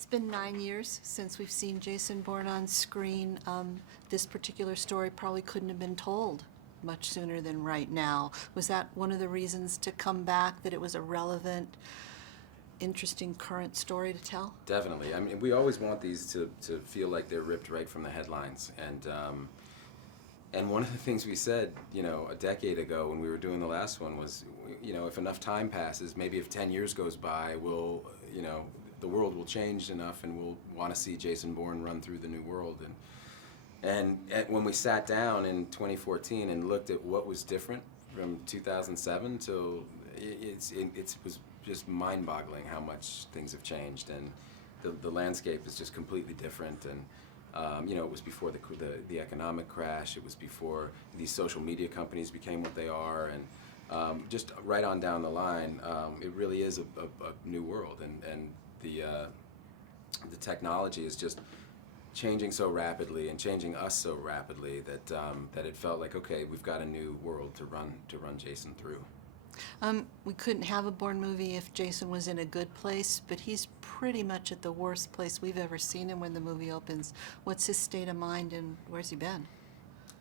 It's been 9 years since we've seen Jason Bourne on screen. This particular story probably couldn't have been told much sooner than right now. Was that one of the reasons to come back, that it was a relevant, interesting current story to tell? Definitely. I mean, we always want these to feel like they're ripped right from the headlines. And one of the things we said, a decade ago when we were doing the last one was, if enough time passes, maybe if 10 years goes by, the world will change enough and we'll want to see Jason Bourne run through the new world. And when we sat down in 2014 and looked at what was different from 2007 till it was just mind-boggling how much things have changed, and the landscape is just completely different. And it was before the economic crash. It was before these social media companies became what they are, and just right on down the line, it really is a new world, and the technology is just changing so rapidly and changing us so rapidly that it felt like, okay, we've got a new world to run Jason through. We couldn't have a Bourne movie if Jason was in a good place, but he's pretty much at the worst place we've ever seen him when the movie opens. What's his state of mind, and where's he been?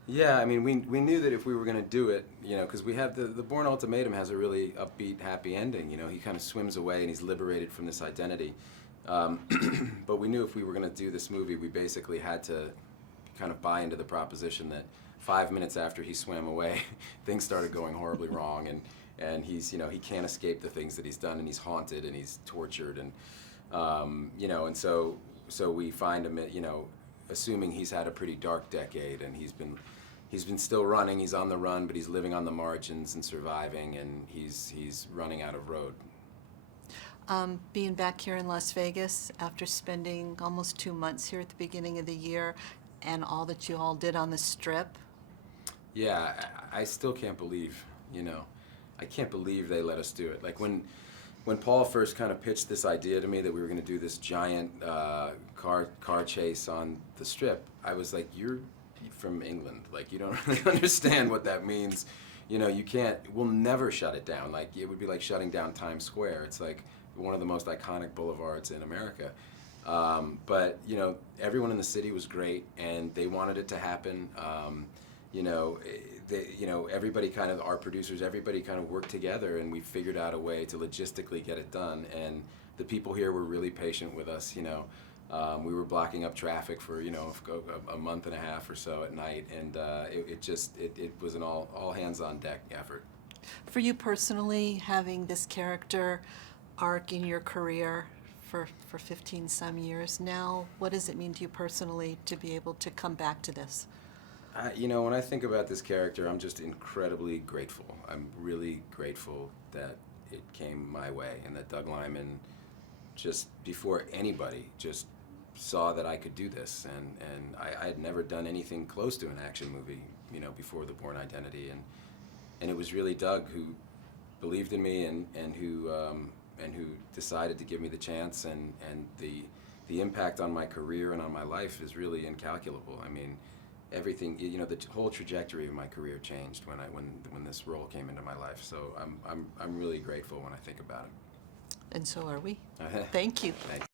Yeah, I mean, we knew that if we were going to do it, because we have the Bourne Ultimatum has a really upbeat, happy ending. He kind of swims away and he's liberated from this identity. But we knew if we were going to do this movie, we basically had to kind of buy into the proposition that 5 minutes after he swam away, things started going horribly wrong, and he's, he can't escape the things that he's done, and he's haunted and he's tortured, and and so we find him, assuming he's had a pretty dark decade, and he's been still running. He's on the run, but he's living on the margins and surviving, and he's running out of road. Being back here in Las Vegas after spending almost 2 months here at the beginning of the year, and all that you all did on the Strip. Yeah, I still can't believe, I can't believe they let us do it. Like when Paul first kind of pitched this idea to me that we were going to do this giant car chase on the Strip, I was like, you're from England. Like, you don't really understand what that means. We'll never shut it down. Like, it would be like shutting down Times Square. It's like one of the most iconic boulevards in America. But, everyone in the city was great, and they wanted it to happen. Everybody kind of, our producers, everybody kind of worked together, and we figured out a way to logistically get it done. And the people here were really patient with us. We were blocking up traffic for a month and a half or so at night, and it was an all hands on deck effort. For you personally, having this character arc in your career for 15 some years now, what does it mean to you personally to be able to come back to this? When I think about this character, I'm just incredibly grateful. I'm really grateful that it came my way, and that Doug Liman, just before anybody, just saw that I could do this. And I had never done anything close to an action movie, before the Bourne Identity. And it was really Doug who believed in me and who decided to give me the chance. And the impact on my career and on my life is really incalculable. I mean, everything, the whole trajectory of my career changed when this role came into my life. So I'm really grateful when I think about it. And so are we. Thank you. Thanks.